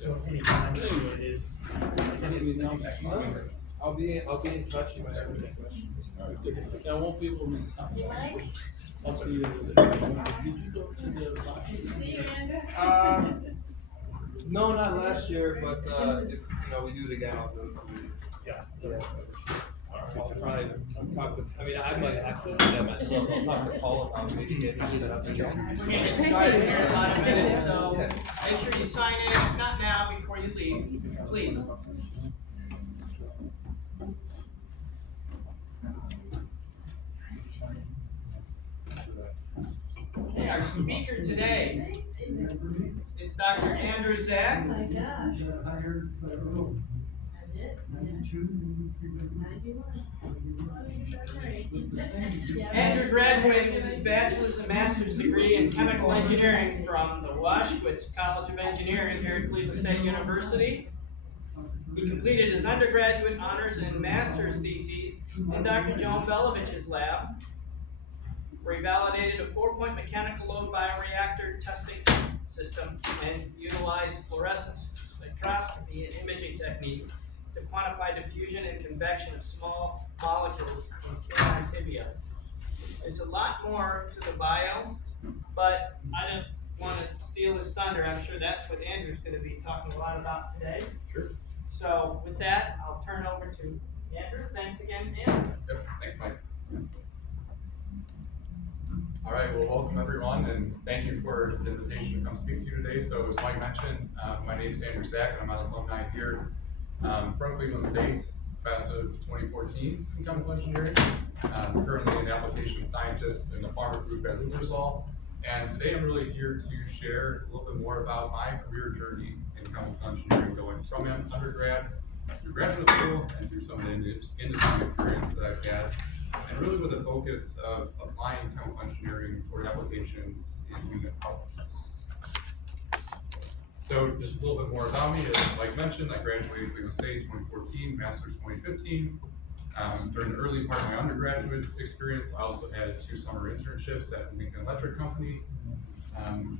So anytime is, I'll be in touch if I have any questions. I won't be able to talk. I'll see you. Did you go to the last? No, not last year, but if we do it again, I'll do it. Yeah. Yeah. I'll try and talk to. I mean, I might have to. Yeah, myself. I'll talk to Paul about maybe getting it set up again. We're gonna get started here in about a minute, so make sure you sign in, if not now, before you leave, please. Okay, our speaker today is Dr. Andrew Zach. Oh my gosh. Hired by Earl, I did. 92, 91. Andrew graduated with his bachelor's and master's degree in chemical engineering from the Washowitz College of Engineering here at Cleveland State University. He completed his undergraduate honors and master's theses in Dr. Joan Belovich's lab, where he validated a 4-point mechanical load bioreactor testing system and utilized fluorescence spectroscopy and imaging techniques to quantify diffusion and convection of small molecules in canine tibia. There's a lot more to the bio, but I don't want to steal his thunder. I'm sure that's what Andrew's going to be talking a lot about today. Sure. So with that, I'll turn it over to Andrew. Thanks again, Andrew. Yep, thanks, Mike. All right, well, welcome everyone, and thank you for the invitation to come speak to you today. So as Mike mentioned, my name is Andrew Zach, and I'm an alumni here from Cleveland State, class of 2014 in chemical engineering. I'm currently an application scientist in the pharma group at Lubrizol, and today I'm really here to share a little bit more about my career journey in chemical engineering, going from undergrad through graduate school and through some of the industry experience that I've had, and really with a focus of applying chemical engineering toward applications in human health. So just a little bit more about me. As Mike mentioned, I graduated Cleveland State 2014, master's 2015. During the early part of my undergraduate experience, I also had 2 summer internships at the Lincoln Electric Company.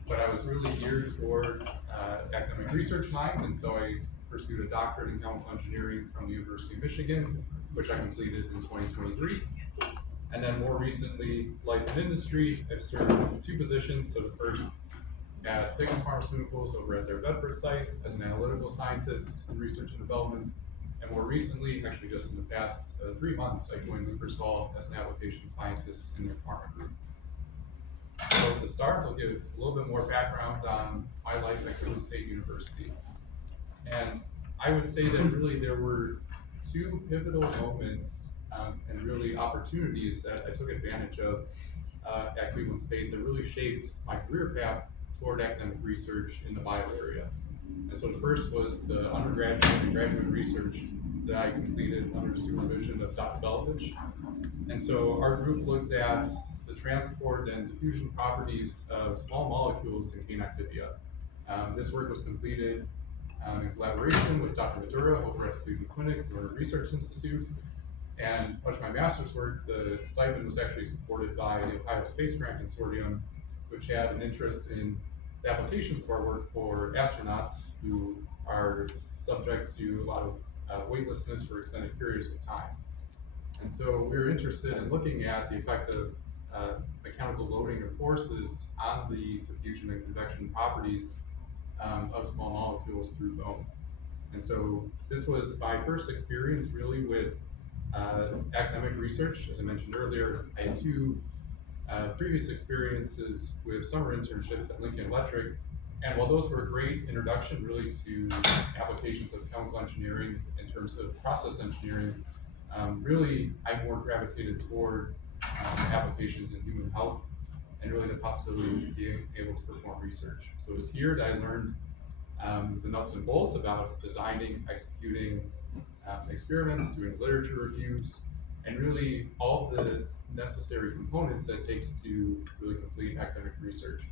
But I was really geared toward academic research mind, and so I pursued a doctorate in chemical engineering from the University of Michigan, which I completed in 2023. And then more recently, life in industry, I've served 2 positions. So the first at Higman Pharmaceuticals over at their Bedford site as an analytical scientist in research and development. And more recently, actually just in the past 3 months, I joined Lubrizol as an application scientist in their pharma group. So to start, I'll give a little bit more background on my life at Cleveland State University. And I would say that really there were 2 pivotal moments and really opportunities that I took advantage of at Cleveland State that really shaped my career path toward academic research in the bio area. And so the first was the undergraduate and graduate research that I completed under the supervision of Dr. Belovich. And so our group looked at the transport and diffusion properties of small molecules in canine tibia. This work was completed in collaboration with Dr. Madura over at the Cleveland Clinic or Research Institute. And much of my master's work, the stipend was actually supported by the Ohio Space Grant Consortium, which had an interest in the applications of our work for astronauts who are subject to a lot of weightlessness for extended periods of time. And so we were interested in looking at the effect of mechanical loading of forces on the diffusion and convection properties of small molecules through bone. And so this was my first experience really with academic research. As I mentioned earlier, I had 2 previous experiences with summer internships at Lincoln Electric, and while those were a great introduction really to applications of chemical engineering in terms of process engineering, really I more gravitated toward applications in human health and really the possibility of being able to perform research. So it was here that I learned the nuts and bolts about designing, executing experiments, doing literature reviews, and really all the necessary components that it takes to really complete academic research.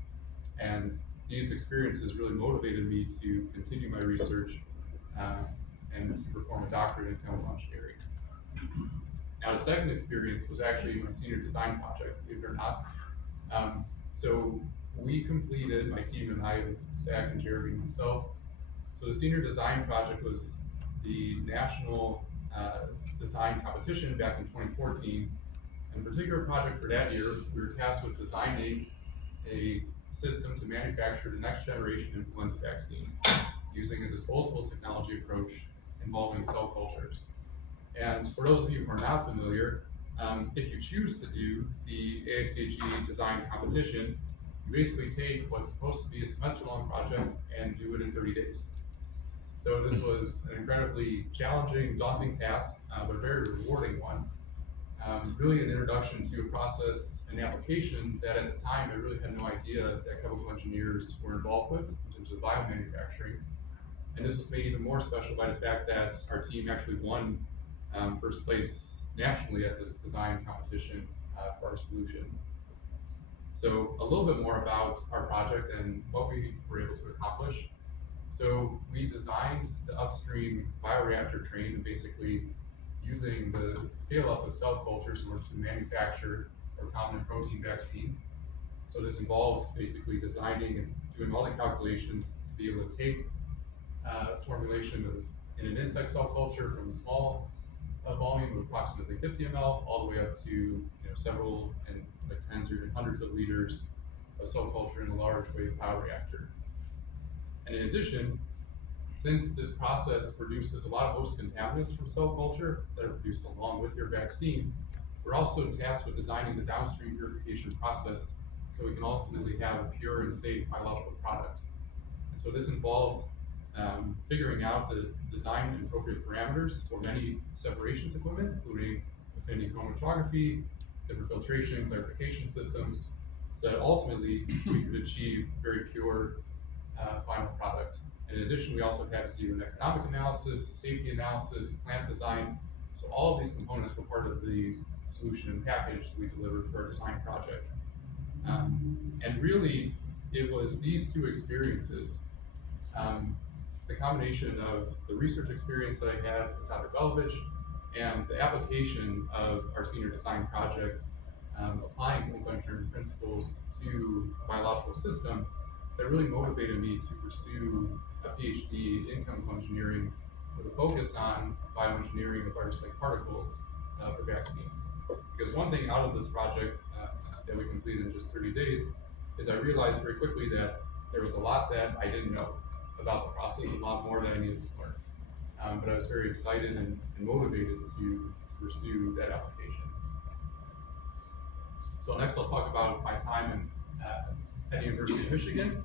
And these experiences really motivated me to continue my research and to perform a doctorate in chemical engineering. Now, the second experience was actually my senior design project, believe it or not. So we completed, my team and I, Zach and Jeremy and myself, So the senior design project was the national design competition back in 2014. And the particular project for that year, we were tasked with designing a system to manufacture the next generation influenza vaccine using a disposable technology approach involving cell cultures. And for those of you who are not familiar, if you choose to do the AICG design competition, you basically take what's supposed to be a semester-long project and do it in 30 days. So this was an incredibly challenging, daunting task, but a very rewarding one. Really an introduction to a process and application that at the time I really had no idea that chemical engineers were involved with in terms of biomanufacturing. And this was made even more special by the fact that our team actually won first place nationally at this design competition for our solution. So a little bit more about our project and what we were able to accomplish. So we designed the upstream bioreactor train and basically using the scale up of cell cultures in order to manufacture a recombinant protein vaccine. So this involves basically designing and doing all the calculations to be able to take formulation in an insect cell culture from a small volume of approximately 50 ml all the way up to several and like tens or even hundreds of liters of cell culture in a large wave bioreactor. And in addition, since this process produces a lot of host contaminants from cell culture that are produced along with your vaccine, we're also tasked with designing the downstream purification process so we can ultimately have a pure and safe biological product. And so this involved figuring out the design and appropriate parameters for many separations equipment, including affinity chromatography, different filtration, clarification systems, so that ultimately we could achieve very pure final product. In addition, we also had to do an economic analysis, safety analysis, plant design. So all of these components were part of the solution and package that we delivered for our design project. And really, it was these two experiences, the combination of the research experience that I had with Dr. Belovich and the application of our senior design project, applying chemical engineering principles to a biological system, that really motivated me to pursue a PhD in chemical engineering with a focus on bioengineering of virus-like particles for vaccines. Because one thing out of this project that we completed in just 30 days is I realized very quickly that there was a lot that I didn't know about the process, a lot more that I needed to learn. But I was very excited and motivated to pursue that application. So next I'll talk about my time at the University of Michigan.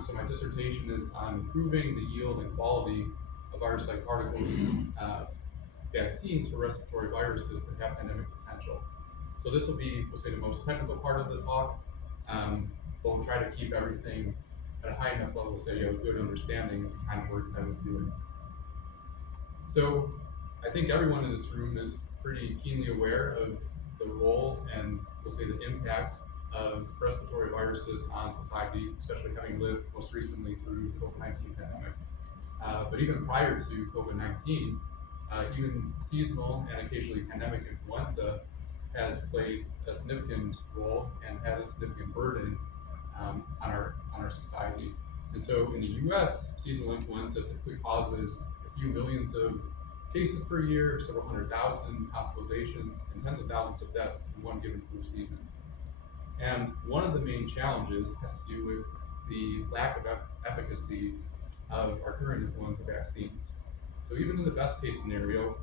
So my dissertation is on improving the yield and quality of virus-like particles vaccines for respiratory viruses that have pandemic potential. So this will be, we'll say, the most technical part of the talk, but we'll try to keep everything at a high enough level so you have a good understanding of the kind of work that I was doing. So I think everyone in this room is pretty keenly aware of the role and we'll say the impact of respiratory viruses on society, especially having lived most recently through the COVID-19 pandemic. But even prior to COVID-19, even seasonal and occasionally pandemic influenza has played a significant role and had a significant burden on our society. And so in the US, seasonal influenza typically causes a few millions of cases per year, several 100,000 hospitalizations, and tens of thousands of deaths in one given flu season. And one of the main challenges has to do with the lack of efficacy of our current influenza vaccines. So even in the best case scenario,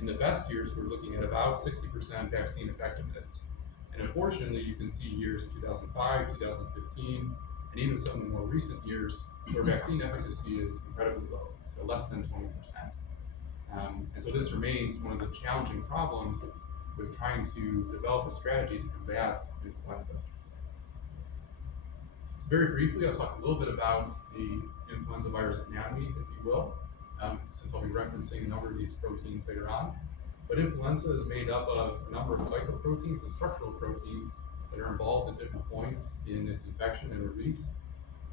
in the best years, we're looking at about 60% vaccine effectiveness. And unfortunately, you can see years 2005, 2015, and even some of the more recent years where vaccine efficacy is incredibly low, so less than 20%. And so this remains one of the challenging problems with trying to develop a strategy to combat influenza. So very briefly, I'll talk a little bit about the influenza virus anatomy, if you will, since I'll be referencing a number of these proteins later on. But influenza is made up of a number of glycoproteins and structural proteins that are involved at different points in its infection and release.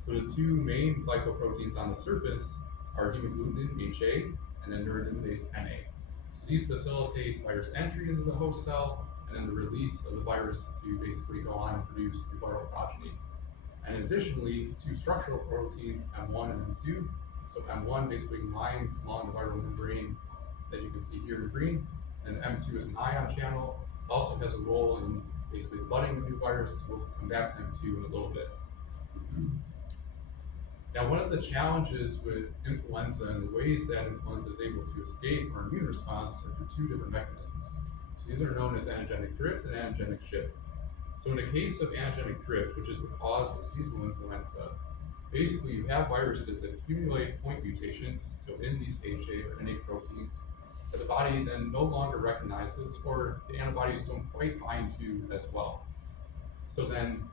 So the two main glycoproteins on the surface are hemagglutinin, HA, and then neuraminidase, NA. So these facilitate virus entry into the host cell and then the release of the virus to basically go on and produce the viral progeny. And additionally, two structural proteins, M1 and M2, So M1 basically lines along the viral membrane that you can see here in green, and M2 is an ion channel. It also has a role in basically budding the new virus. We'll come back to M2 in a little bit. Now, one of the challenges with influenza and the ways that influenza is able to escape our immune response are through two different mechanisms. So these are known as antigenic drift and antigenic shift. So in the case of antigenic drift, which is the cause of seasonal influenza, basically you have viruses that accumulate point mutations, so in these HA or NA proteins, that the body then no longer recognizes, or the antibodies don't quite bind to as well. So then,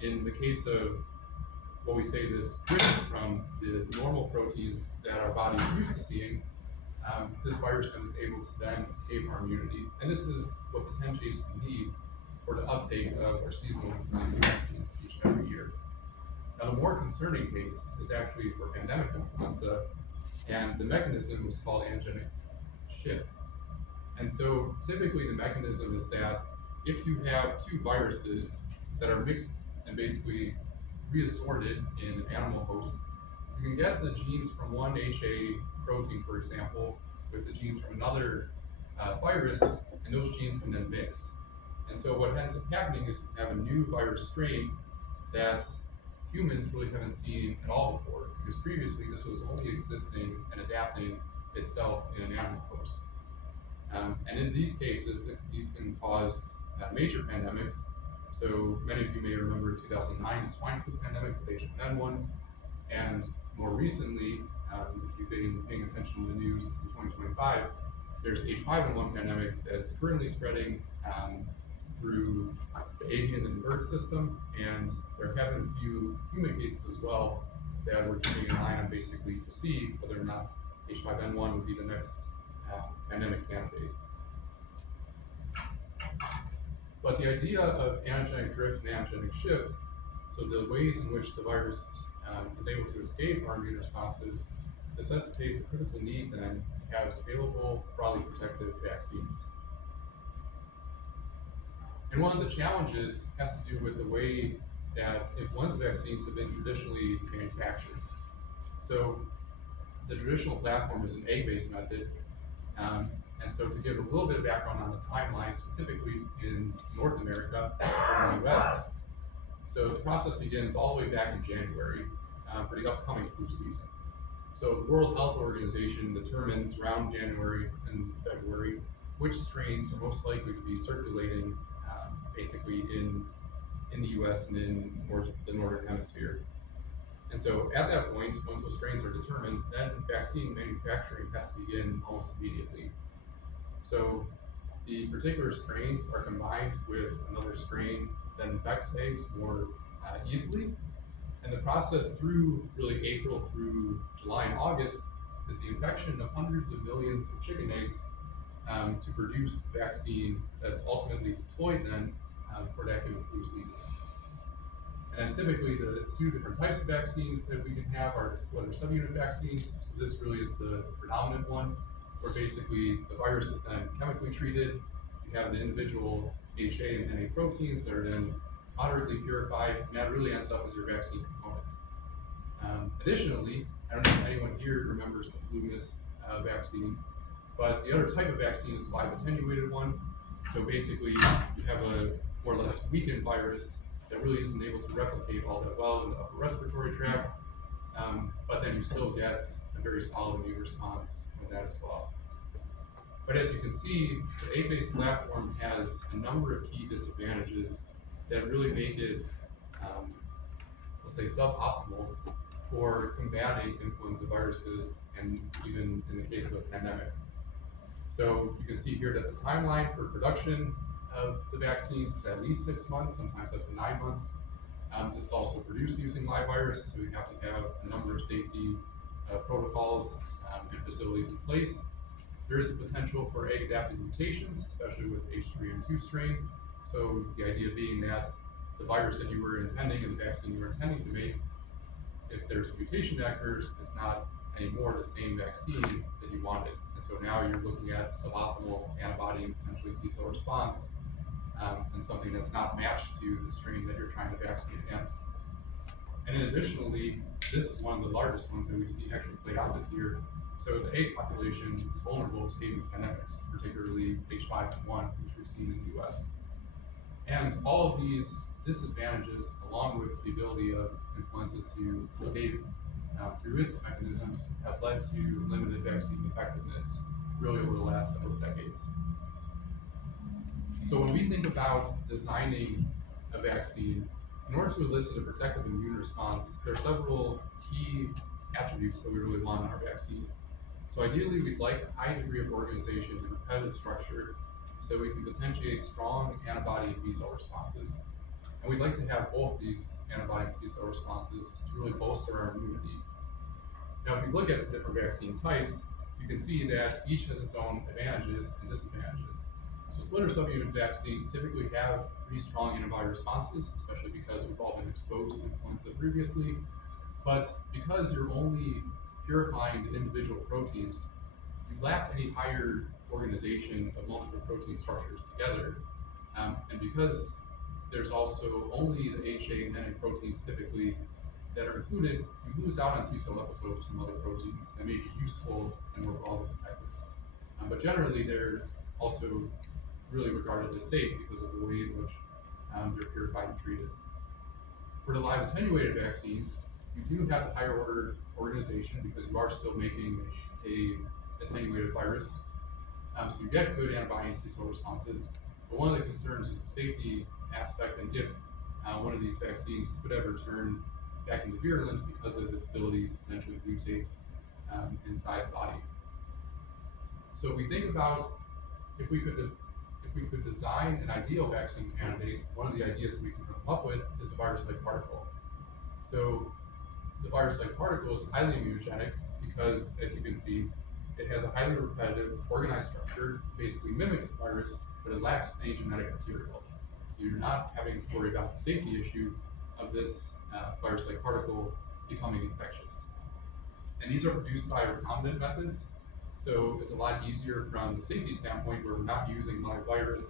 in the case of what we say this drift from the normal proteins that our body is used to seeing, this virus then is able to then escape our immunity. And this is what potentiates the need for the uptake of our seasonal influenza vaccines each and every year. Now, the more concerning case is actually for pandemic influenza, and the mechanism is called antigenic shift. And so typically the mechanism is that if you have two viruses that are mixed and basically reassorted in an animal host, you can get the genes from one HA protein, for example, with the genes from another virus, and those genes can then mix. And so what ends up happening is you have a new virus strain that humans really haven't seen at all before, because previously this was only existing and adapting itself in an animal host. And in these cases, these can cause major pandemics. So many of you may remember 2009 swine flu pandemic with H1N1, and more recently, if you've been paying attention to the news in 2025, there's H5N1 pandemic that's currently spreading through the avian and bird system, and there have been a few human cases as well that we're keeping an eye on basically to see whether or not H5N1 would be the next pandemic candidate. But the idea of antigenic drift and antigenic shift, so the ways in which the virus is able to escape our immune responses, necessitates a critical need then to have scalable, broadly protective vaccines. And one of the challenges has to do with the way that influenza vaccines have been traditionally manufactured. So the traditional platform is an egg-based method. And so to give a little bit of background on the timeline, so typically in North America, or in the US, so the process begins all the way back in January for the upcoming flu season. So the World Health Organization determines around January and February which strains are most likely to be circulating basically in the US and in the Northern Hemisphere. And so at that point, once those strains are determined, then vaccine manufacturing has to begin almost immediately. So the particular strains are combined with another strain that infects eggs more easily. And the process through really April through July and August is the infection of hundreds of millions of chicken eggs to produce the vaccine that's ultimately deployed then for that given flu season. And typically the two different types of vaccines that we can have are split or subunit vaccines. So this really is the predominant one, where basically the virus is then chemically treated. You have the individual HA and NA proteins that are then moderately purified, and that really ends up as your vaccine component. Additionally, I don't know if anyone here remembers the flu mist vaccine, but the other type of vaccine is the live attenuated one. So basically, you have a more or less weakened virus that really isn't able to replicate all that well in the upper respiratory tract, but then you still get a very solid immune response from that as well. But as you can see, the egg-based platform has a number of key disadvantages that really make it, let's say, suboptimal for combating influenza viruses, and even in the case of a pandemic. So you can see here that the timeline for production of the vaccines is at least 6 months, sometimes up to 9 months. This is also produced using live virus, so you have to have a number of safety protocols and facilities in place. There is a potential for egg-adapted mutations, especially with H3N2 strain. So the idea being that the virus that you were intending and the vaccine you were intending to make, if there's a mutation that occurs, it's not anymore the same vaccine that you wanted. And so now you're looking at suboptimal antibody and potentially T-cell response, and something that's not matched to the strain that you're trying to vaccinate against. And then additionally, this is one of the largest ones that we've seen actually play out this year. So the egg population is vulnerable to avian pandemics, particularly H5N1, which we've seen in the US. And all of these disadvantages, along with the ability of influenza to escape through its mechanisms, have led to limited vaccine effectiveness really over the last several decades. So when we think about designing a vaccine, in order to elicit a protective immune response, there are several key attributes that we really want in our vaccine. So ideally, we'd like a high degree of organization and repetitive structure so we can potentiate strong antibody and B-cell responses. And we'd like to have both these antibody and T-cell responses to really bolster our immunity. Now, if you look at the different vaccine types, you can see that each has its own advantages and disadvantages. So split or subunit vaccines typically have pretty strong antibody responses, especially because we've all been exposed to influenza previously. But because you're only purifying the individual proteins, you lack any higher organization of multiple protein structures together. And because there's also only the HA and NA proteins typically that are included, you lose out on T-cell epitopes from other proteins that may be useful and more broadly protected. But generally, they're also really regarded as safe because of the way in which they're purified and treated. For the live attenuated vaccines, you do have the higher order organization because you are still making a attenuated virus. So you get good antibody and T-cell responses. But one of the concerns is the safety aspect, and if one of these vaccines could ever turn back into virulent because of its ability to potentially mutate inside the body. So if we think about if we could design an ideal vaccine candidate, one of the ideas we can come up with is a virus-like particle. So the virus-like particle is highly immunogenic because, as you can see, it has a highly repetitive, organized structure, basically mimics the virus, but it lacks any genetic material. So you're not having to worry about the safety issue of this virus-like particle becoming infectious. And these are produced by recombinant methods. So it's a lot easier from the safety standpoint where we're not using live virus.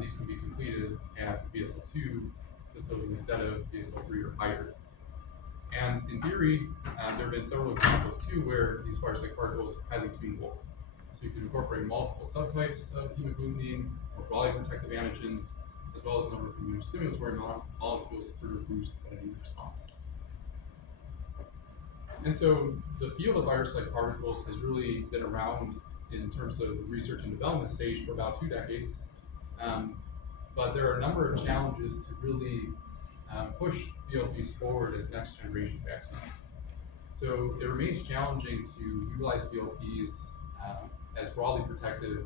These can be completed at BSL-2 facility instead of BSL-3 or higher. And in theory, there have been several examples too where these virus-like particles are highly tunable. So you can incorporate multiple subtypes of hemagglutinin or broadly protective antigens, as well as a number of immunostimulatory molecules to further boost that immune response. And so the field of virus-like particles has really been around in terms of research and development stage for about 2 decades. But there are a number of challenges to really push VLPs forward as next generation vaccines. So it remains challenging to utilize VLPs as broadly protective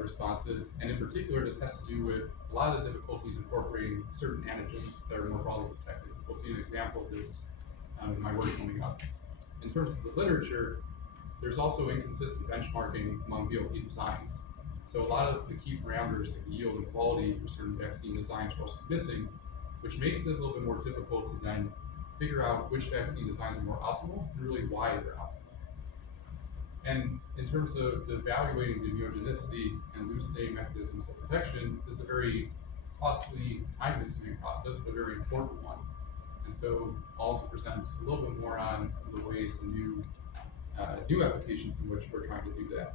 responses, and in particular this has to do with a lot of the difficulties incorporating certain antigens that are more broadly protected. We'll see an example of this in my work coming up. In terms of the literature, there's also inconsistent benchmarking among VLP designs. So a lot of the key parameters like the yield and quality for certain vaccine designs are also missing, which makes it a little bit more difficult to then figure out which vaccine designs are more optimal and really why they're optimal. And in terms of evaluating the immunogenicity and elucidating mechanisms of protection, this is a very costly, time-consuming process, but a very important one. And so I'll also present a little bit more on some of the ways and new applications in which we're trying to do that.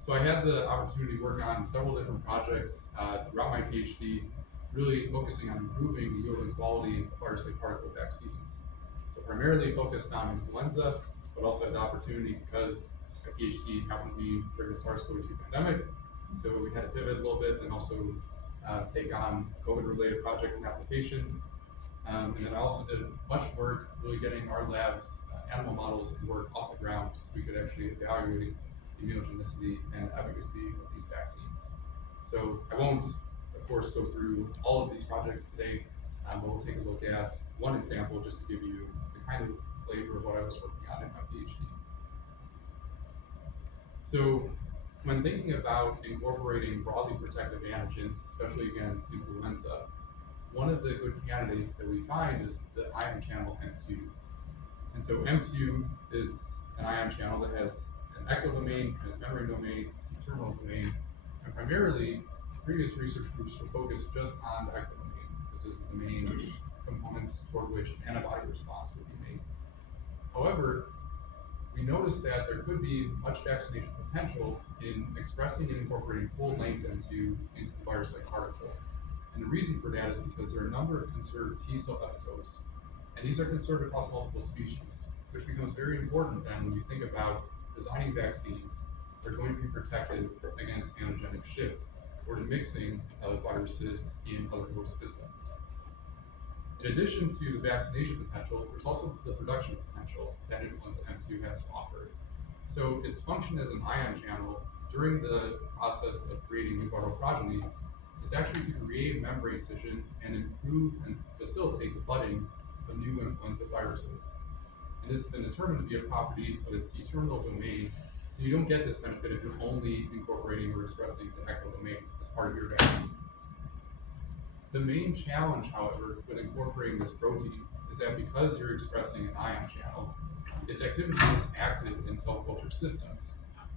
So I had the opportunity to work on several different projects throughout my PhD, really focusing on improving the yield and quality of virus-like particle vaccines. So primarily focused on influenza, but also had the opportunity because my PhD happened to be during the SARS-CoV-2 pandemic. So we had to pivot a little bit and also take on a COVID-related project and application. And then I also did much work really getting our labs, animal models, and work off the ground so we could actually evaluate the immunogenicity and efficacy of these vaccines. So I won't, of course, go through all of these projects today, but we'll take a look at one example just to give you the kind of flavor of what I was working on in my PhD. So when thinking about incorporating broadly protective antigens, especially against influenza, one of the good candidates that we find is the ion channel M2. And so M2 is an ion channel that has an ectodomain, transmembrane domain, C-terminal domain, and primarily previous research groups were focused just on the ectodomain. This is the main component endpoint toward which an antibody response would be made. However, we noticed that there could be much vaccination potential in expressing and incorporating full-length M2 into the virus-like particle. And the reason for that is because there are a number of conserved T cell epitopes, and these are conserved across multiple species, which becomes very important then when you think about designing vaccines that are going to be protected against antigenic shift or the mixing of viruses in other host systems. In addition to the vaccination potential, there's also the production potential that influenza M2 has to offer. So its function as an ion channel during the process of creating new viral progeny is actually to create membrane scission and improve and facilitate the budding of new influenza viruses. And this has been determined to be a property of its C-terminal domain, so you don't get this benefit if you're only incorporating or expressing the echo domain as part of your vaccine. The main challenge, however, with incorporating this protein is that because you're expressing an ion channel, its activity is active in cell culture systems.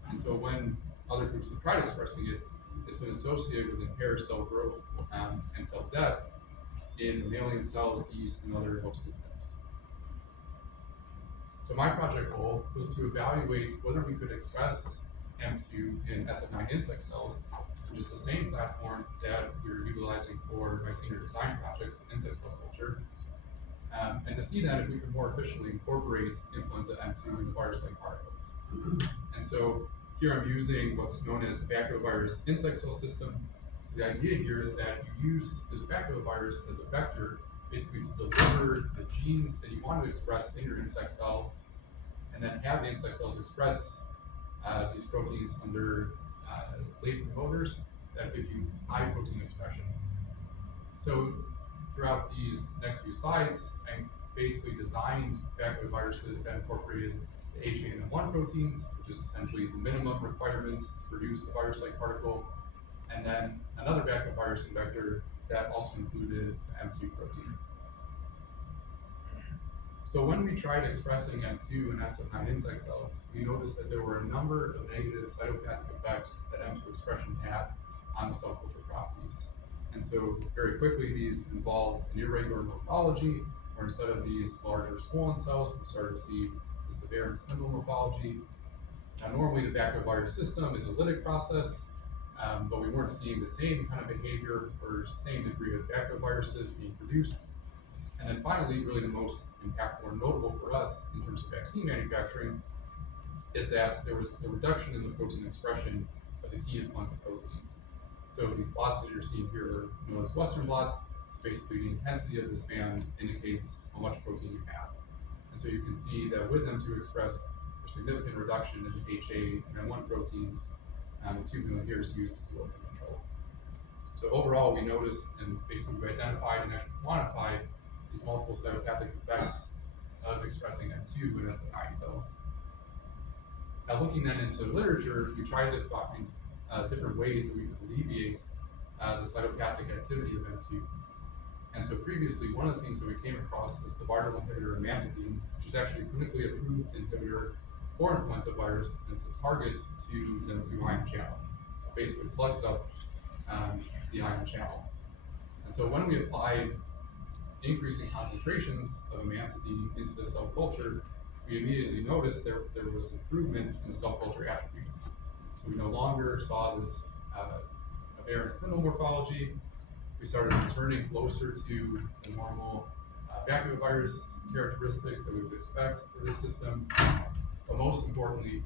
And so when other groups have tried expressing it, it's been associated with impaired cell growth and cell death in mammalian cells, yeast, and other host systems. So my project goal was to evaluate whether we could express M2 in SF9 insect cells, which is the same platform that we were utilizing for my senior design projects in insect cell culture, and to see then if we could more efficiently incorporate influenza M2 into virus-like particles. And so here I'm using what's known as the baculovirus insect cell system. So the idea here is that you use this baculovirus as a vector, basically to deliver the genes that you want to express in your insect cells, and then have the insect cells express these proteins under latent promoters that give you high protein expression. So throughout these next few slides, I basically designed baculoviruses that incorporated the HA and M1 proteins, which is essentially the minimum requirement to produce a virus-like particle, and then another baculovirus vector that also included the M2 protein. So when we tried expressing M2 in SF9 insect cells, we noticed that there were a number of negative cytopathic effects that M2 expression had on the cell culture properties. And so very quickly, these involved an irregular morphology, where instead of these larger swollen cells, we started to see the severe and spindle morphology. Now, normally the baculovirus system is a lytic process, but we weren't seeing the same kind of behavior or same degree of baculoviruses being produced. And then finally, really the most impactful or notable for us in terms of vaccine manufacturing is that there was a reduction in the protein expression of the key influenza proteins. So these plots that you're seeing here are known as Western blots. So basically the intensity of this band indicates how much protein you have. And so you can see that with M2 expressed, there's significant reduction in the HA and M1 proteins, and 2 million here is used as local control. So overall, we noticed, and basically we identified and actually quantified these multiple cytopathic effects of expressing M2 in SF9 cells. Now, looking then into literature, we tried to find different ways that we could alleviate the cytopathic activity of M2. And so previously, one of the things that we came across is the viral inhibitor amantadine, which is actually a clinically approved inhibitor for influenza virus, and it's a target to the M2 ion channel. So basically it plugs up the ion channel. And so when we applied increasing concentrations of amantadine into the cell culture, we immediately noticed there was improvement in the cell culture attributes. So we no longer saw this aberrant spindle morphology. We started returning closer to the normal baculovirus characteristics that we would expect for this system. But most importantly,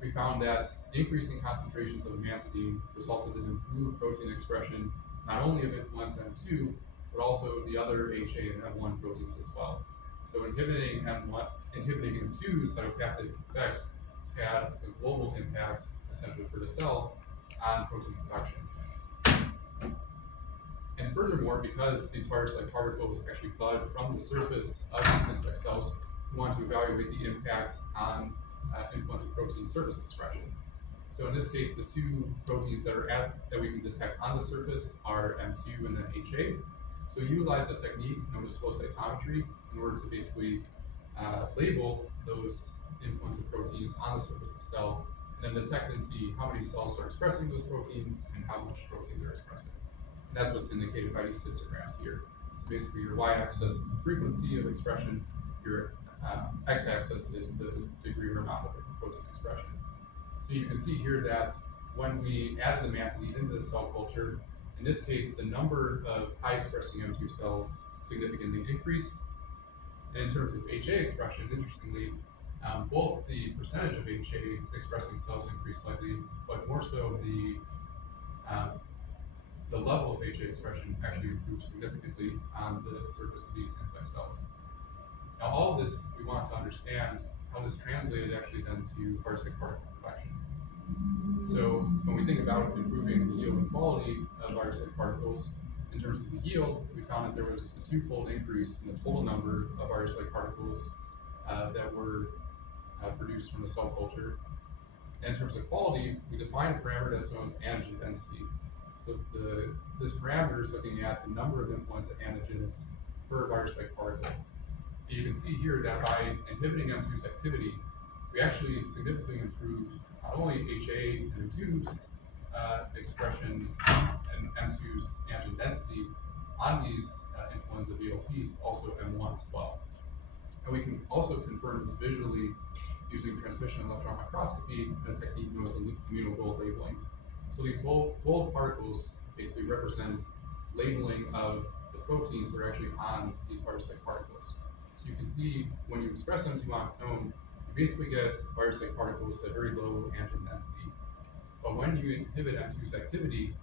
we found that increasing concentrations of amantadine resulted in improved protein expression, not only of influenza M2, but also the other HA and M1 proteins as well. So inhibiting M2's cytopathic effect had a global impact, essentially for the cell, on protein production. And furthermore, because these virus-like particles actually bud from the surface of these insect cells, we want to evaluate the impact on influenza protein surface expression. So in this case, the 2 proteins that we can detect on the surface are M2 and then HA. So we utilize a technique known as flow cytometry in order to basically label those influenza proteins on the surface of cell, and then detect and see how many cells are expressing those proteins and how much protein they're expressing. And that's what's indicated by these histograms here. So basically your y-axis is the frequency of expression, your x-axis is the degree or amount of protein expression. So you can see here that when we added the mantidine into the cell culture, in this case, the number of high-expressing M2 cells significantly increased. And in terms of HA expression, interestingly, both the percentage of HA expressing cells increased slightly, but more so the level of HA expression actually improved significantly on the surface of these insect cells. Now, all of this, we want to understand how this translated actually then to phagocytic particle production. So when we think about improving the yield and quality of phagocytic particles, in terms of the yield, we found that there was a twofold increase in the total number of phagocytic particles that were produced from the cell culture. And in terms of quality, we defined a parameter that's known as antigen density. So this parameter is looking at the number of influenza antigens per phagocytic particle. And you can see here that by inhibiting M2's activity, we actually significantly improved not only HA and M2's expression and M2's antigen density on these influenza VLPs, but also M1 as well. And we can also confirm this visually using transmission electron microscopy and a technique known as immunogold labeling. So these gold particles basically represent labeling of the proteins that are actually on these phagocytic particles. So you can see when you express M2 on its own, you basically get phagocytic particles at very low antigen density. But when you inhibit M2's activity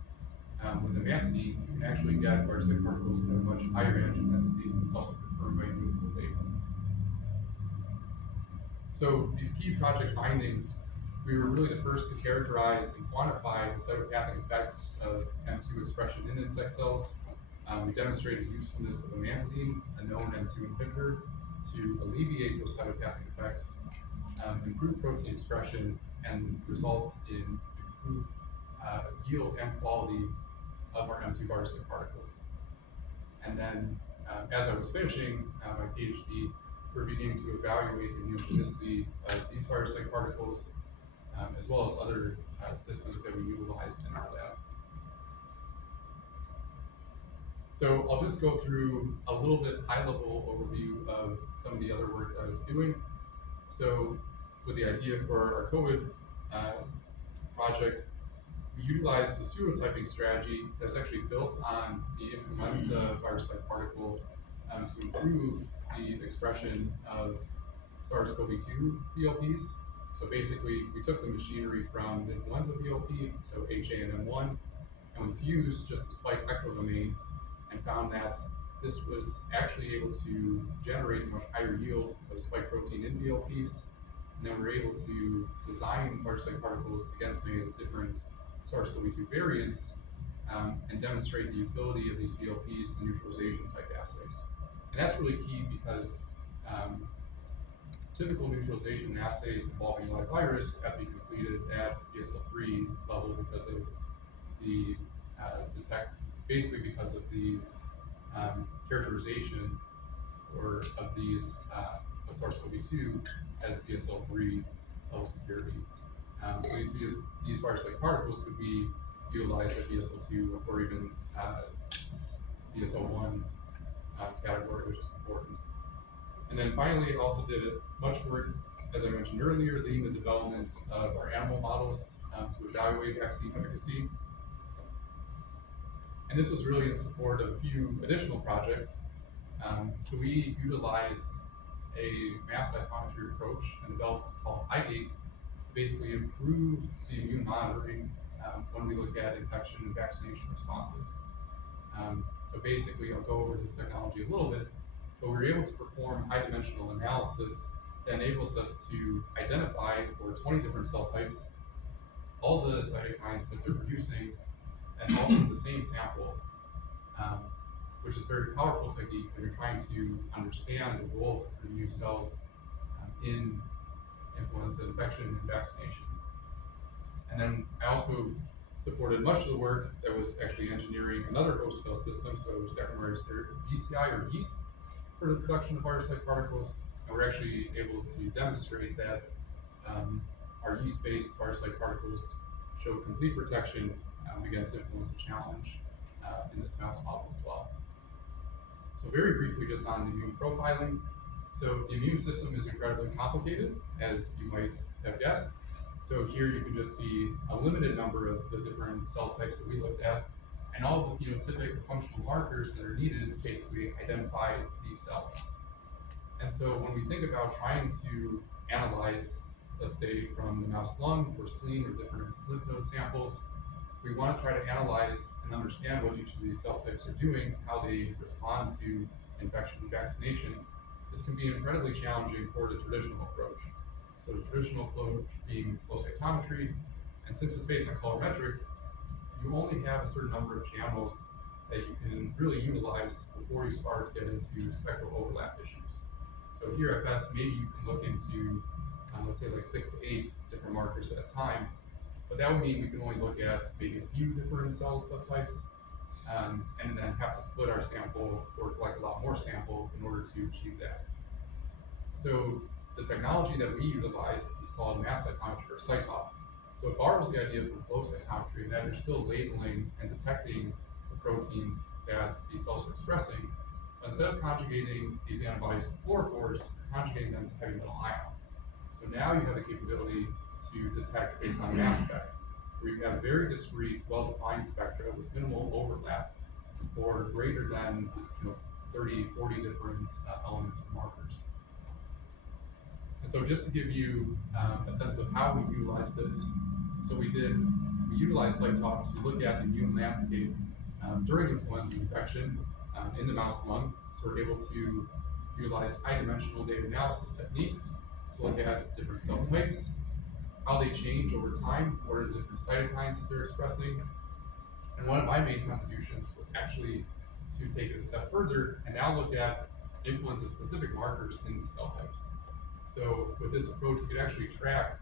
with the mantidine, you can actually get phagocytic particles at a much higher antigen density. It's also confirmed by immunogold labeling. So these key project findings, we were really the first to characterize and quantify the cytopathic effects of M2 expression in insect cells. We demonstrated the usefulness of amantadine, a known M2 inhibitor, to alleviate those cytopathic effects, improve protein expression, and result in improved yield and quality of our M2 phagocytic particles. And then, as I was finishing my PhD, we're beginning to evaluate the immunogenicity of these phagocytic particles, as well as other systems that we utilize in our lab. So I'll just go through a little bit high-level overview of some of the other work that I was doing. So with the idea for our COVID project, we utilized the pseudotyping strategy that's actually built on the influenza phagocytic particle to improve the expression of SARS-CoV-2 VLPs. So basically, we took the machinery from the influenza VLP, so HA and M1, and we fused just the spike ectodomain and found that this was actually able to generate a much higher yield of spike protein in VLPs. And then we're able to design phagocytic particles against many of the different SARS-CoV-2 variants and demonstrate the utility of these VLPs in neutralization type assays. And that's really key because typical neutralization assays involving live virus have to be completed at BSL-3 level because of the basically because of the characterization of these of SARS-CoV-2 as BSL-3 level security. So these virus-like particles could be utilized at BSL-2 or even BSL-1 category, which is important. And then finally, also did much work, as I mentioned earlier, leading the development of our animal models to evaluate vaccine efficacy. And this was really in support of a few additional projects. So we utilized a mass cytometry approach and developed what's called IGATE to basically improve the immune monitoring when we look at infection and vaccination responses. So basically, I'll go over this technology a little bit, but we were able to perform high-dimensional analysis that enables us to identify for 20 different cell types all the cytokines that they're producing and all from the same sample, which is a very powerful technique when you're trying to understand the role of immune cells in influenza infection and vaccination. And then I also supported much of the work that was actually engineering another host cell system, so Saccharomyces cerevisiae or yeast, for the production of virus-like particles. And we're actually able to demonstrate that our yeast-based virus-like particles show complete protection against influenza challenge in this mouse model as well. So very briefly, just on the immune profiling. So the immune system is incredibly complicated, as you might have guessed. So here you can just see a limited number of the different cell types that we looked at, and all of the phenotypic or functional markers that are needed to basically identify these cells. And so when we think about trying to analyze, let's say from the mouse lung or spleen or different lymph node samples, we want to try to analyze and understand what each of these cell types are doing, how they respond to infection and vaccination. This can be incredibly challenging for the traditional approach. So the traditional approach being flow cytometry, and since it's based on colorimetric, you only have a certain number of channels that you can really utilize before you start to get into spectral overlap issues. So here at best, maybe you can look into, let's say like 6 to 8 different markers at a time, but that would mean we can only look at maybe a few different cell subtypes, and then have to split our sample or collect a lot more sample in order to achieve that. So the technology that we utilize is called mass cytometry or CyTOF. So it borrows the idea from flow cytometry that you're still labeling and detecting the proteins that these cells are expressing. But instead of conjugating these antibodies to fluorophores, you're conjugating them to heavy metal ions. So now you have the capability to detect based on mass spec, where you have very discrete, well-defined spectra with minimal overlap for greater than 30, 40 different elements or markers. And so just to give you a sense of how we utilize this, so we utilized CyTOF to look at the immune landscape during influenza infection in the mouse lung. So we're able to utilize high-dimensional data analysis techniques to look at different cell types, how they change over time, what are the different cytokines that they're expressing. And one of my main contributions was actually to take it a step further and now look at influenza-specific markers in these cell types. So with this approach, we could actually track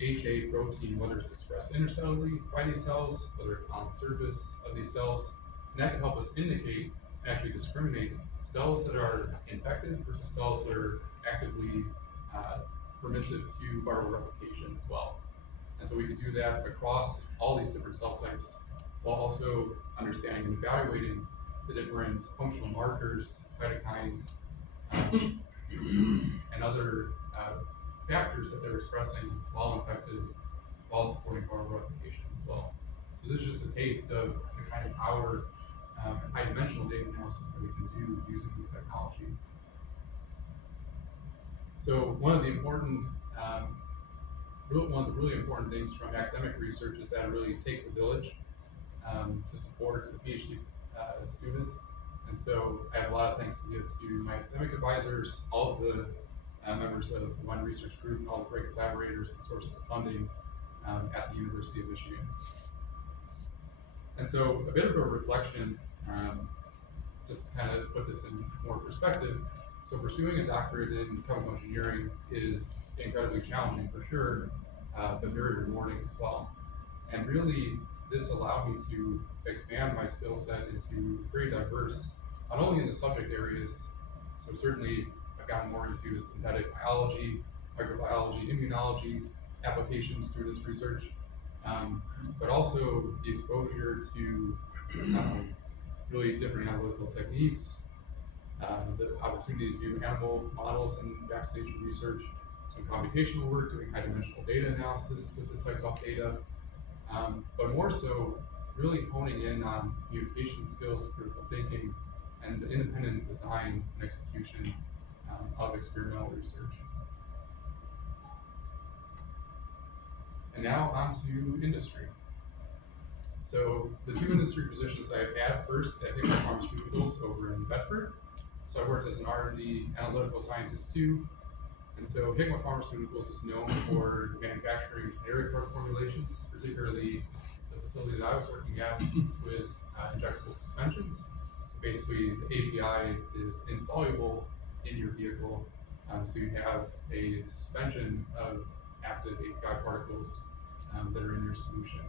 HA protein, whether it's expressed intercellularly by these cells, whether it's on the surface of these cells, and that can help us indicate and actually discriminate cells that are infected versus cells that are actively permissive to viral replication as well. And so we can do that across all these different cell types while also understanding and evaluating the different functional markers, cytokines, and other factors that they're expressing while infected, while supporting viral replication as well. So this is just a taste of the kind of power and high-dimensional data analysis that we can do using this technology. So one of the really important things from academic research is that it really takes a village to support a PhD student. And so I have a lot of thanks to give to my academic advisors, all of the members of the One Research Group, and all the great collaborators and sources of funding at the University of Michigan. And so a bit of a reflection, just to kind of put this in more perspective. So pursuing a doctorate in chemical engineering is incredibly challenging for sure, but very rewarding as well. And really, this allowed me to expand my skill set into very diverse, not only in the subject areas, so certainly I've gotten more into synthetic biology, microbiology, immunology applications through this research, but also the exposure to really different analytical techniques, the opportunity to do animal models and vaccination research, some computational work, doing high-dimensional data analysis with the CyTOF data, but more so really honing in on communication skills, critical thinking, and the independent design and execution of experimental research. And now on to industry. So the two industry positions that I've had, first at Hikma Pharmaceuticals over in Bedford. So I worked as an R&D analytical scientist too. And so Hikma Pharmaceuticals is known for manufacturing generic drug formulations, particularly the facility that I was working at with injectable suspensions. So basically the API is insoluble in your vehicle. So you have a suspension of active API particles that are in your solution.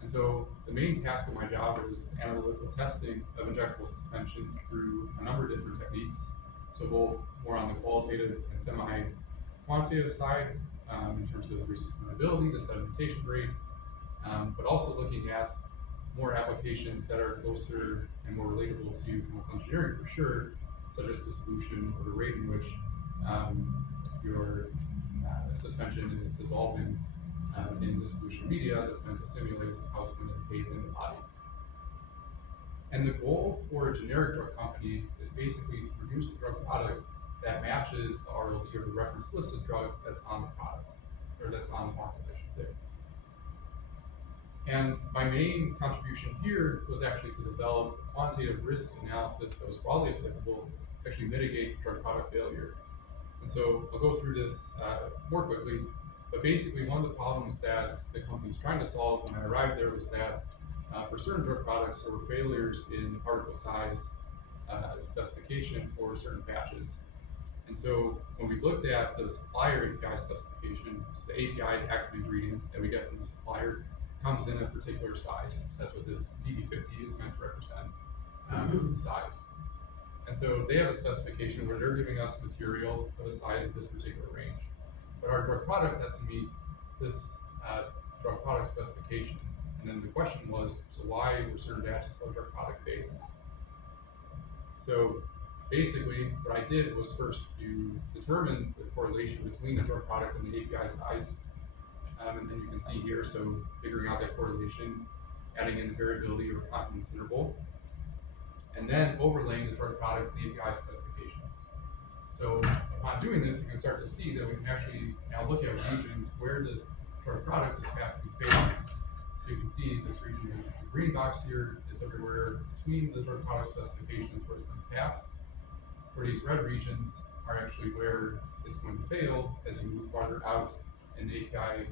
And so the main task of my job is analytical testing of injectable suspensions through a number of different techniques. So both more on the qualitative and semi-quantitative side in terms of resuscitability, the sedimentation rate, but also looking at more applications that are closer and more relatable to chemical engineering for sure, such as dissolution or the rate in which your suspension is dissolving in dissolution media that's meant to simulate how it's going to behave in the body. And the goal for a generic drug company is basically to produce a drug product that matches the RLD or the reference listed drug that's on the product, or that's on the market, I should say. And my main contribution here was actually to develop a quantitative risk analysis that was broadly applicable to actually mitigate drug product failure. And so I'll go through this more quickly, but basically one of the problems that the company was trying to solve when I arrived there was that for certain drug products, there were failures in the particle size specification for certain batches. And so when we looked at the supplier API specification, so the API active ingredient that we get from the supplier comes in a particular size. So that's what this DB50 is meant to represent, is the size. And so they have a specification where they're giving us material of a size of this particular range. But our drug product has to meet this drug product specification. And then the question was, so why were certain batches of drug product failing? So basically, what I did was first to determine the correlation between the drug product and the API size. And then you can see here, so figuring out that correlation, adding in the variability or confidence interval, and then overlaying the drug product and the API specifications. So upon doing this, you can start to see that we can actually now look at regions where the drug product is passing failing. So you can see this region, the green box here is everywhere between the drug product specifications where it's going to pass, where these red regions are actually where it's going to fail as you move farther out in the API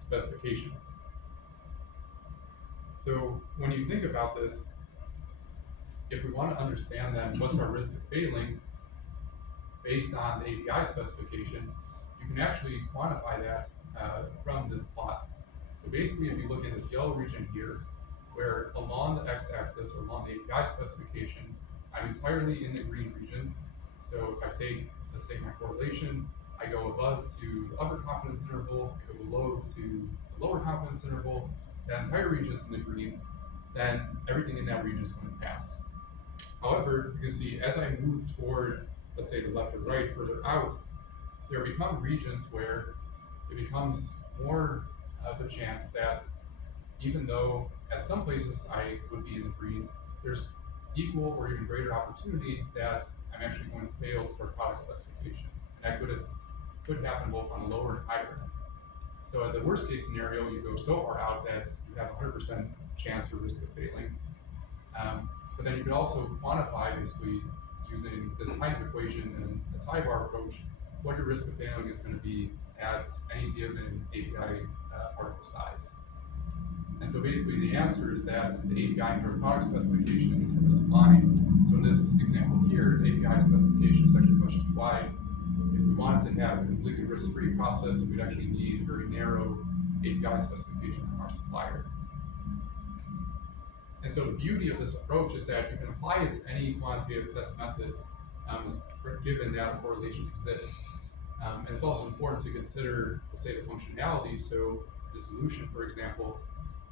specification. So when you think about this, if we want to understand then what's our risk of failing based on the API specification, you can actually quantify that from this plot. So basically, if you look at this yellow region here, where along the x-axis or along the API specification, I'm entirely in the green region. So if I take, let's say, my correlation, I go above to the upper confidence interval, I go below to the lower confidence interval, that entire region is in the green, then everything in that region is going to pass. However, you can see as I move toward, let's say, the left or right, further out, there become regions where it becomes more of a chance that even though at some places I would be in the green, there's equal or even greater opportunity that I'm actually going to fail for product specification. And that could happen both on the lower and higher end. So at the worst case scenario, you go so far out that you have 100% chance or risk of failing. But then you could also quantify, basically using this type equation and the tie-bar approach, what your risk of failing is going to be at any given API particle size. And so basically the answer is that the API and drug product specification is misaligned. So in this example here, the API specification is actually much too wide. If we wanted to have a completely risk-free process, we'd actually need a very narrow API specification from our supplier. And so the beauty of this approach is that you can apply it to any quantitative test method given that a correlation exists. And it's also important to consider, let's say, the functionality. So dissolution, for example,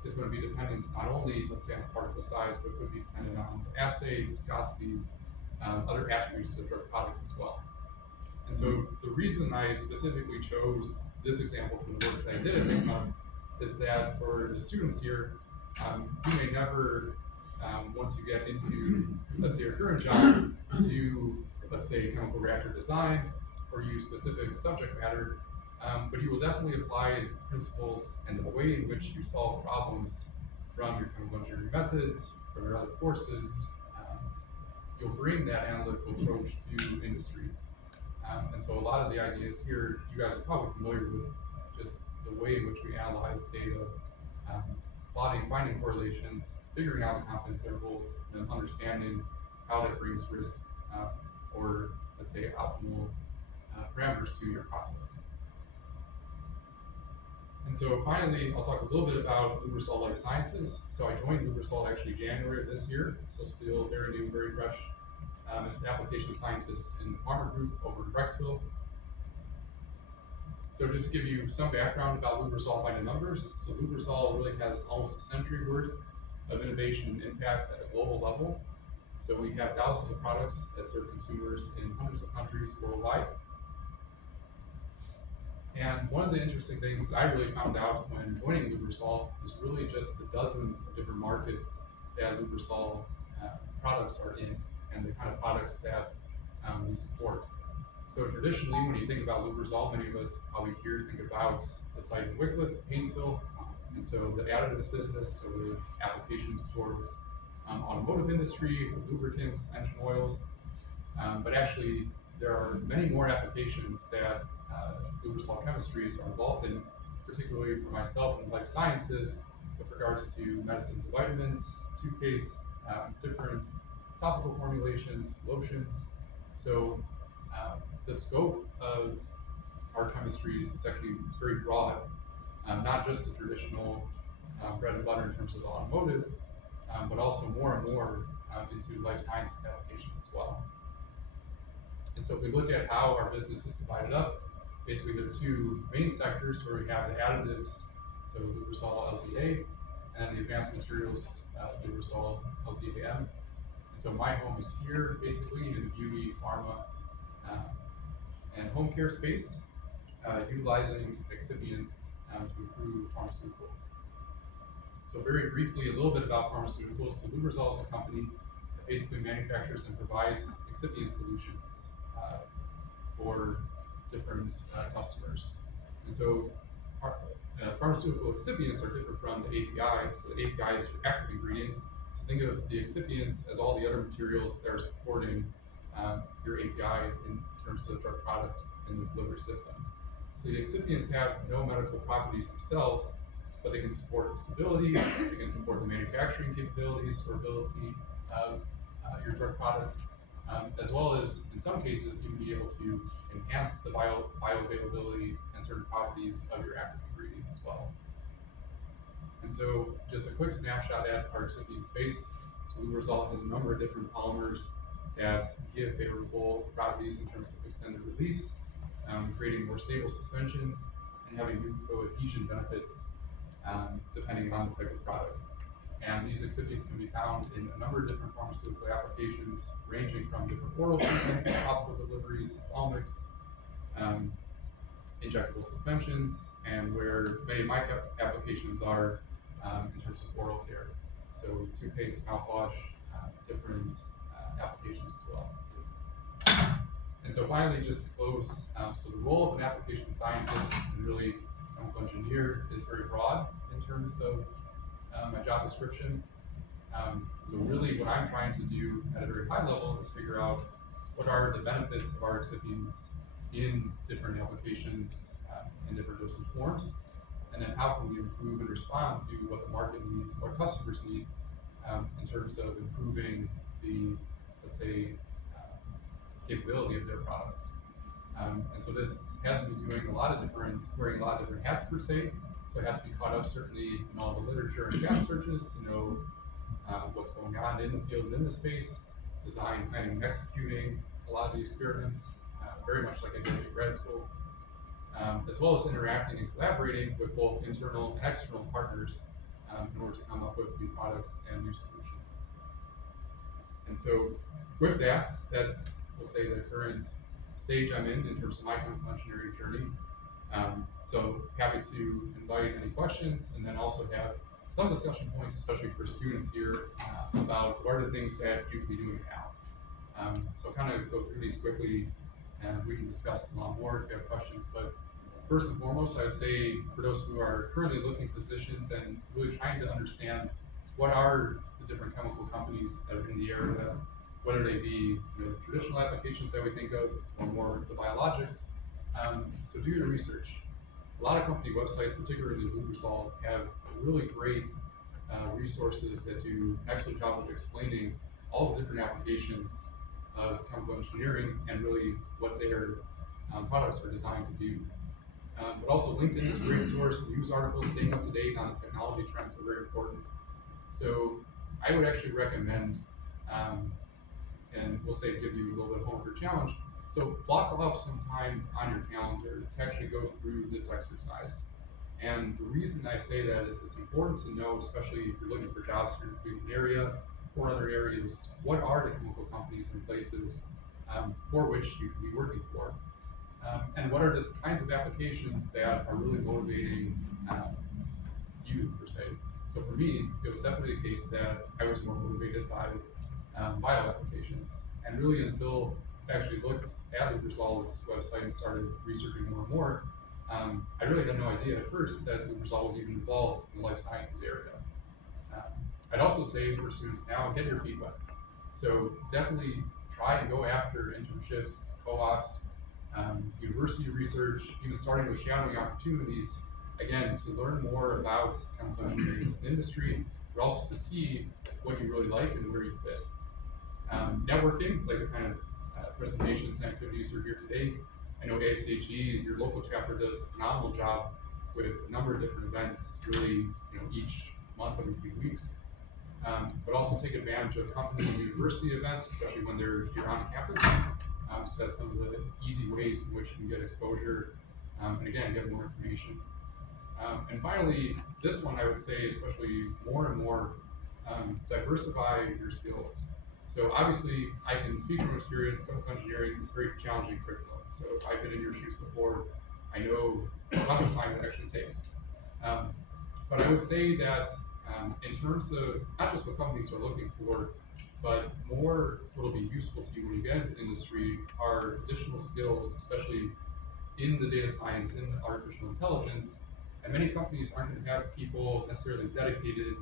is going to be dependent not only, let's say, on the particle size, but could be dependent on the assay, viscosity, other attributes of the drug product as well. And so the reason I specifically chose this example from the work that I did at MICMA is that for the students here, you may never, once you get into, let's say, your current job, do, let's say, chemical reactor design or use specific subject matter, but you will definitely apply principles and the way in which you solve problems from your chemical engineering methods, from your other courses. You'll bring that analytical approach to industry. And so a lot of the ideas here, you guys are probably familiar with just the way in which we analyze data, plotting, finding correlations, figuring out the confidence intervals, and then understanding how that brings risk or, let's say, optimal parameters to your process. And so finally, I'll talk a little bit about Lubrizol Life Sciences. So I joined Lubrizol actually January of this year, so still very new, very fresh. As an application scientist in the Pharma Group over in Brecksville. So just to give you some background about Lubrizol by the numbers. So Lubrizol really has almost a century worth of innovation and impact at a global level. So we have thousands of products that serve consumers in hundreds of countries worldwide. And one of the interesting things that I really found out when joining Lubrizol is really just the dozens of different markets that Lubrizol products are in, and the kind of products that we support. So traditionally, when you think about Lubrizol, many of us probably here think about the site in Wycliffe, Painesville, and so the additives business, so the applications towards automotive industry, lubricants, engine oils, but actually there are many more applications that Lubrizol chemistries are involved in, particularly for myself in life sciences, with regards to medicines and vitamins, toothpaste, different topical formulations, lotions. So the scope of our chemistries is actually very broad, not just the traditional bread and butter in terms of automotive, but also more and more into life sciences applications as well. And so if we look at how our business is divided up, basically there are two main sectors where we have the additives, so Lubrizol LZA, and the advanced materials, Lubrizol LZAM. And so my home is here, basically in the beauty, pharma, and home care space, utilizing excipients to improve pharmaceuticals. So very briefly, a little bit about pharmaceuticals. So Lubrizol is a company that basically manufactures and provides excipient solutions for different customers. And so our, pharmaceutical excipients are different from the API. So the API is your active ingredient. So think of the excipients as all the other materials that are supporting your API in terms of the drug product in the delivery system. So the excipients have no medical properties themselves, but they can support the stability, they can support the manufacturing capabilities or ability of your drug product, as well as, in some cases, even be able to enhance the bioavailability and certain properties of your active ingredient as well. And so, just a quick snapshot at our excipient space. So Lubrizol has a number of different polymers that give favorable properties in terms of extended release, creating more stable suspensions, and having new co-adhesion benefits depending on the type of product. And these excipients can be found in a number of different pharmaceutical applications, ranging from different oral treatments, topical deliveries, ophthalmics, injectable suspensions, and where many of my applications are in terms of oral care. So toothpaste, mouthwash, different applications as well. And so finally, just to close, so the role of an application scientist and really chemical engineer is very broad in terms of my job description. So really what I'm trying to do at a very high level is figure out what are the benefits of our excipients in different applications in different dosage forms, and then how can we improve and respond to what the market needs, what customers need in terms of improving the, let's say, capability of their products. And so this has me doing wearing a lot of different hats per se. So I have to be caught up certainly in all the literature and gap searches to know what's going on in the field and in the space, design, planning, and executing a lot of the experiments, very much like I did in grad school, as well as interacting and collaborating with both internal and external partners in order to come up with new products and new solutions. And so with that, that's, we'll say, the current stage I'm in terms of my chemical engineering journey. So happy to invite any questions, and then also have some discussion points, especially for students here, about what are the things that you can be doing now. So I'll kind of go through these quickly, and we can discuss a lot more if you have questions. But first and foremost, I would say for those who are currently looking for positions and really trying to understand what are the different chemical companies that are in the area, whether they be the traditional applications that we think of, or more the biologics. So do your research. A lot of company websites, particularly Lubrizol, have really great resources that do an excellent job of explaining all the different applications of chemical engineering and really what their products are designed to do. But also LinkedIn is a great source. News articles staying up to date on the technology trends are very important. So I would actually recommend, and we'll say give you a little bit of homework or challenge. So block off some time on your calendar to actually go through this exercise And the reason I say that is it's important to know, especially if you're looking for jobs here in the Cleveland area or other areas, what are the chemical companies and places for which you can be working for? And what are the kinds of applications that are really motivating you, per se? So for me, it was definitely the case that I was more motivated by bio applications. And really until I actually looked at Lubrizol's website and started researching more and more, I really had no idea at first that Lubrizol was even involved in the life sciences area. I'd also say for students now, get your feet wet. So definitely try and go after internships, co-ops, university research, even starting with shadowing opportunities, again, to learn more about chemical engineering as an industry, but also to see what you really like and where you fit. Networking, like the kind of presentations and activities are here today. I know ASHE, your local chapter, does a phenomenal job with a number of different events, really, each month, every few weeks. But also take advantage of company and university events, especially when they're here on campus. So that's some of the easy ways in which you can get exposure, and again, get more information. And finally, this one I would say, especially more and more, diversify your skills. So obviously, I can speak from experience. Chemical engineering is a very challenging curriculum. So I've been in your shoes before. I know how much time it actually takes. But I would say that in terms of not just what companies are looking for, but more what will be useful to you when you get into industry are additional skills, especially in the data science, in artificial intelligence. And many companies aren't going to have people necessarily dedicated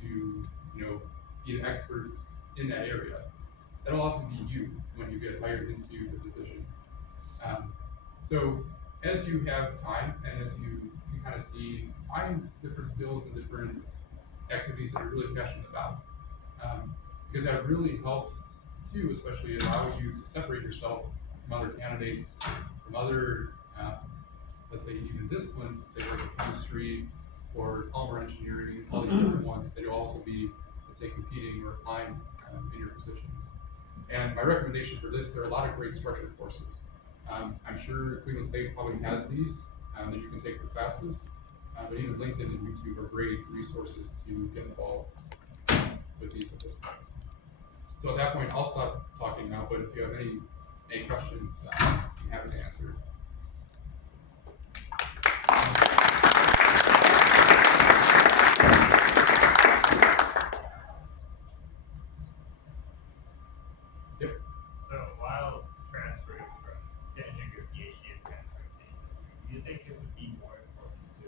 to, be the experts in that area. That'll often be you when you get hired into the position. So as you have time and as you kind of see, find different skills and different activities that you're really passionate about. Because that really helps too, especially allow you to separate yourself from other candidates, from other, let's say even disciplines, let's say like chemistry or polymer engineering, all these different ones that you'll also be, let's say, competing or applying in your positions. And my recommendation for this, there are a lot of great structured courses. I'm sure Cleveland State probably has these that you can take for classes, but even LinkedIn and YouTube are great resources to get involved with these at this point. So at that point, I'll stop talking now, but if you have any questions, I'm happy to answer. Yep. So while transferring from finishing your PhD and transferring to industry, do you think it would be more important to,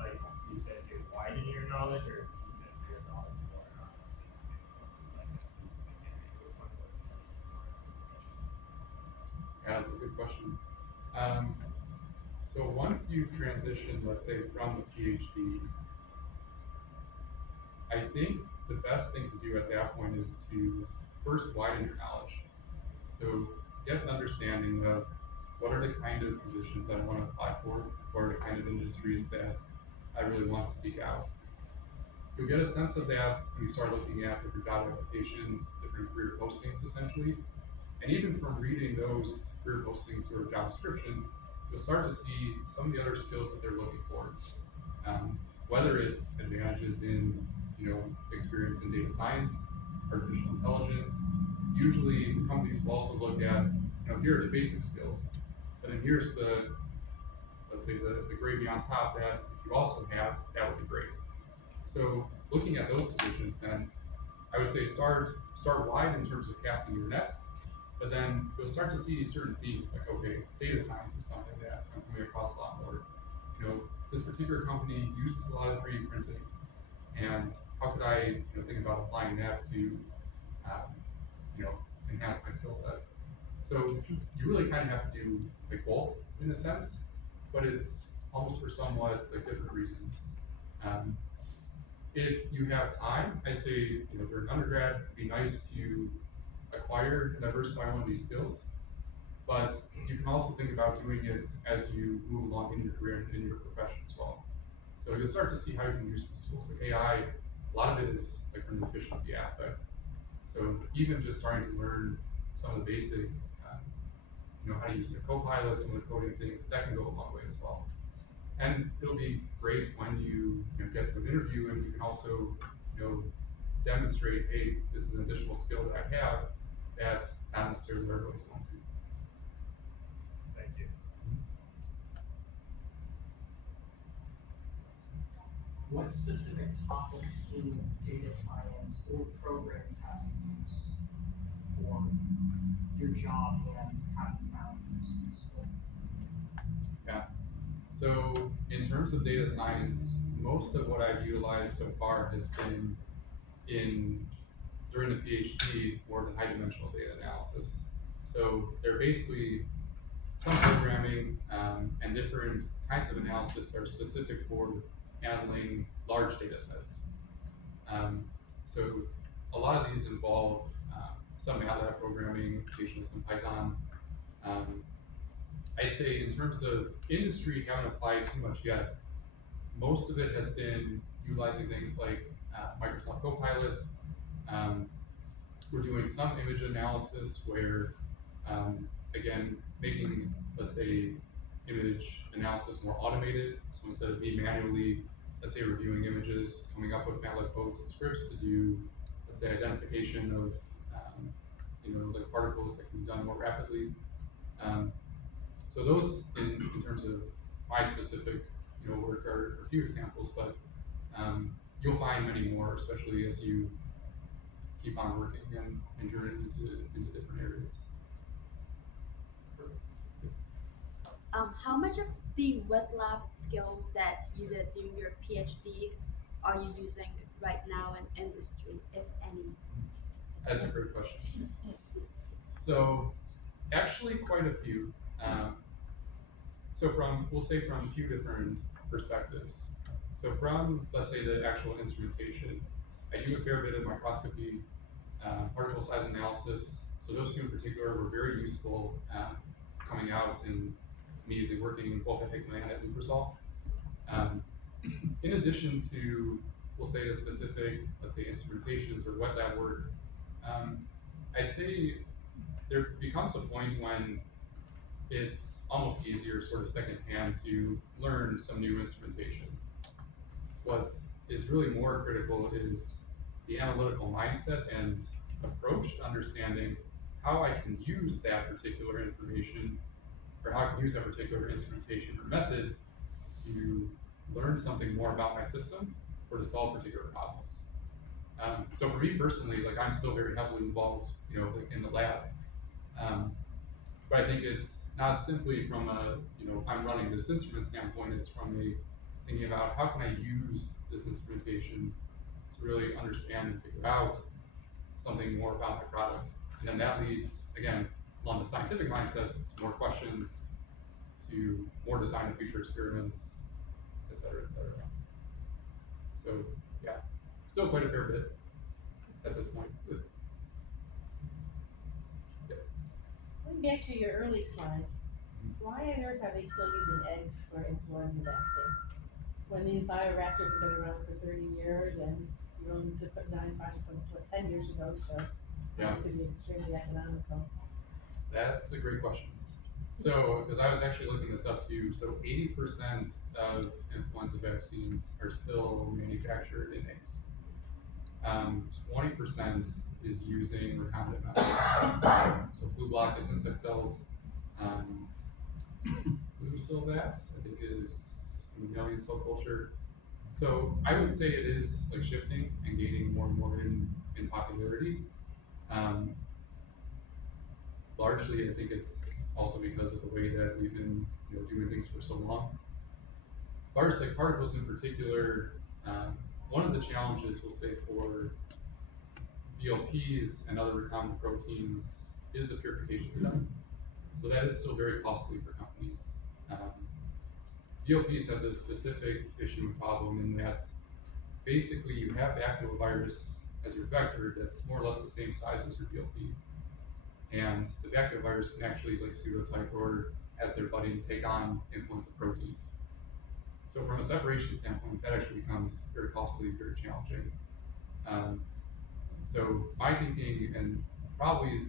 like you said, to widen your knowledge or deepen your knowledge more on a specific area? Which one would be more? Yeah, that's a good question. So once you've transitioned, let's say, from the PhD, I think the best thing to do at that point is to first widen your knowledge. So get an understanding of what are the kind of positions that I want to apply for, what are the kind of industries that I really want to seek out. You'll get a sense of that when you start looking at different job applications, different career postings essentially. And even from reading those career postings or job descriptions, you'll start to see some of the other skills that they're looking for. Whether it's advantages in, experience in data science, artificial intelligence. Usually companies will also look at, here are the basic skills, but then here's let's say the gravy on top that if you also have, that would be great. So looking at those positions then, I would say start wide in terms of casting your net, but then you'll start to see certain themes like, okay, data science is something that I'm coming across a lot more. This particular company uses a lot of 3D printing, and how could I think about applying that to enhance my skill set? So you really kind of have to do like both in a sense, but it's almost for somewhat like different reasons. If you have time, I say if you're an undergrad, it'd be nice to acquire and diversify one of these skills, but you can also think about doing it as you move along in your career and in your profession as well. So you'll start to see how you can use these tools. Like AI, a lot of it is like from the efficiency aspect. So even just starting to learn some of the basic, how to use the Copilot, some of the coding things, that can go a long way as well. And it'll be great when you know, get to an interview and you can also, demonstrate, hey, this is an additional skill that I have that not necessarily everybody's going to. Thank you. What specific topics in data science or programs have you used for your job and have you found this useful? Yeah. So in terms of data science, most of what I've utilized so far has been during the PhD or the high dimensional data analysis. So they're basically some programming and different kinds of analysis are specific for handling large data sets. So a lot of these involve some MATLAB programming, occasionally some Python. I'd say in terms of industry, haven't applied too much yet. Most of it has been utilizing things like Microsoft Copilot. We're doing some image analysis where, again, making, let's say, image analysis more automated. So instead of me manually, let's say, reviewing images, coming up with MATLAB codes and scripts to do, let's say, identification of, like particles that can be done more rapidly. So those, in terms of my specific, work are a few examples, but you'll find many more, especially as you keep on working and journey into different areas. How much of the wet lab skills that you did during your PhD are you using right now in industry, if any? That's a great question. So actually quite a few. So we'll say from a few different perspectives. So from, let's say, the actual instrumentation, I do a fair bit of microscopy, particle size analysis. So those two in particular were very useful coming out and immediately working both at Hikma and at Lubrizol. In addition to, we'll say, the specific, let's say, instrumentations or wet lab work, I'd say there becomes a point when it's almost easier, sort of secondhand, to learn some new instrumentation. What is really more critical is the analytical mindset and approach to understanding how I can use that particular information, or how I can use that particular instrumentation or method to learn something more about my system or to solve particular problems. So for me personally, like I'm still very heavily involved, like in the lab. But I think it's not simply from a, I'm running this instrument standpoint, it's from a thinking about how can I use this instrumentation to really understand and figure out something more about my product. And then that leads, again, along the scientific mindset to more questions, to more design and future experiments, et cetera, et cetera. So yeah, still quite a fair bit at this point. Going back to your early slides, why on earth are they still using eggs for influenza vaccine? When these bioreactors have been around for 30 years and you only took a design project 10 years ago, so Yeah. it could be extremely economical. That's a great question. So, because I was actually looking this up too, so 80% of influenza vaccines are still manufactured in eggs. 20% is using recombinant methods. So Flublok is insect cells. Flucelvax, I think, is mammalian cell culture. So I would say it is like shifting and gaining more and more in popularity. Largely, I think it's also because of the way that we've been doing things for so long. Virus like particles in particular, one of the challenges we'll say for VLPs and other recombinant proteins is the purification step. So that is still very costly for companies. VLPs have this specific issue and problem in that basically you have baculovirus as your vector that's more or less the same size as your VLP. And the baculovirus can actually like pseudotype or as their buddy take on influenza proteins. So from a separation standpoint, that actually becomes very costly, very challenging. So my thinking, and probably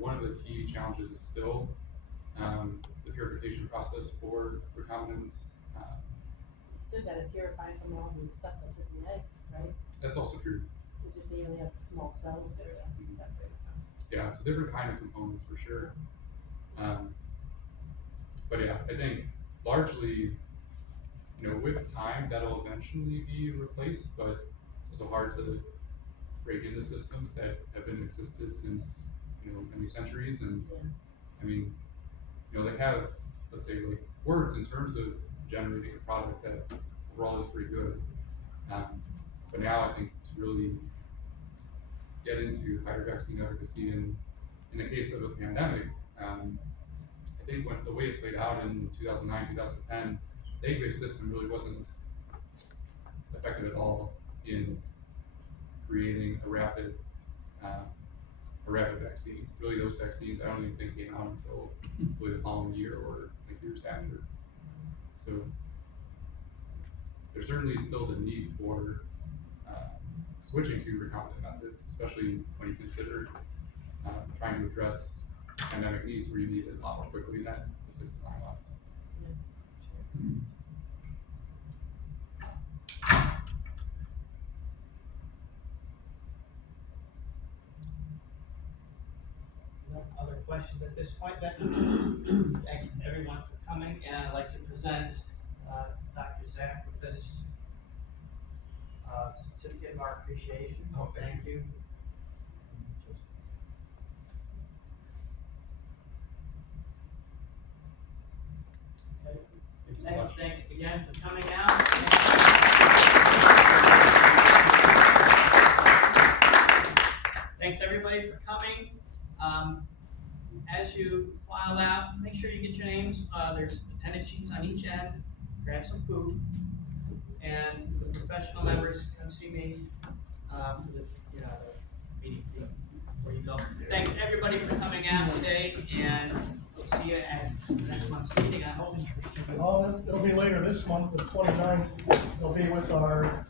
one of the key challenges is still the purification process for recombinant still gotta purify from all the stuff that's in the eggs, right? That's also true. You just say you only have the small cells there to separate from. Yeah, so different kind of components for sure. But yeah, I think largely, you know, with time, that'll eventually be replaced, but it's also hard to break into systems that have been existed since, you know, many centuries. And Yeah. I mean, you know, they have, let's say, like, worked in terms of generating a product that overall is pretty good. But now I think to really get into higher vaccine efficacy in the case of a pandemic, I think when the way it played out in 2009, 2010, the egg-based system really wasn't effective at all in creating a rapid vaccine. Really, those vaccines I don't even think came out until really the following year or like years after. So there's certainly still the need for switching to recombinant methods, especially when you consider trying to address pandemic needs where you need it a lot more quickly than the 6 to 9 months. No other questions at this point then? Thank everyone for coming, and I'd like to present Dr. Zach with this certificate of our appreciation. Oh, thank Thank you. Okay. Thank you so much. Thanks again for coming out. Thanks everybody for coming. As you file out, make sure you get your names. There's attendance sheets on each end. Grab some food. And the professional members, come see me for the, the meeting fee where you go. Thanks everybody for coming out today, and we'll see you at next month's meeting, I hope. Well, it'll be later this month, the 29th. It'll be with our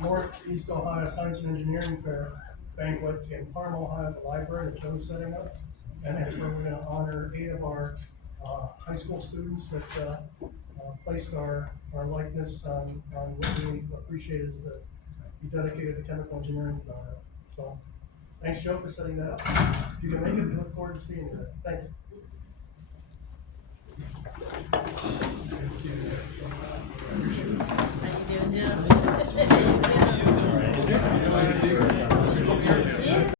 Northeast Ohio Science and Engineering Fair banquet in Parma, Ohio, at the library that Joe's setting up. And that's where we're gonna honor 8 of our high school students that placed our likeness on what we appreciate is to be dedicated to chemical engineering. So, thanks, Joe, for setting that up. If you can make it, we look forward to seeing you there. Thanks. How you doing, Joe?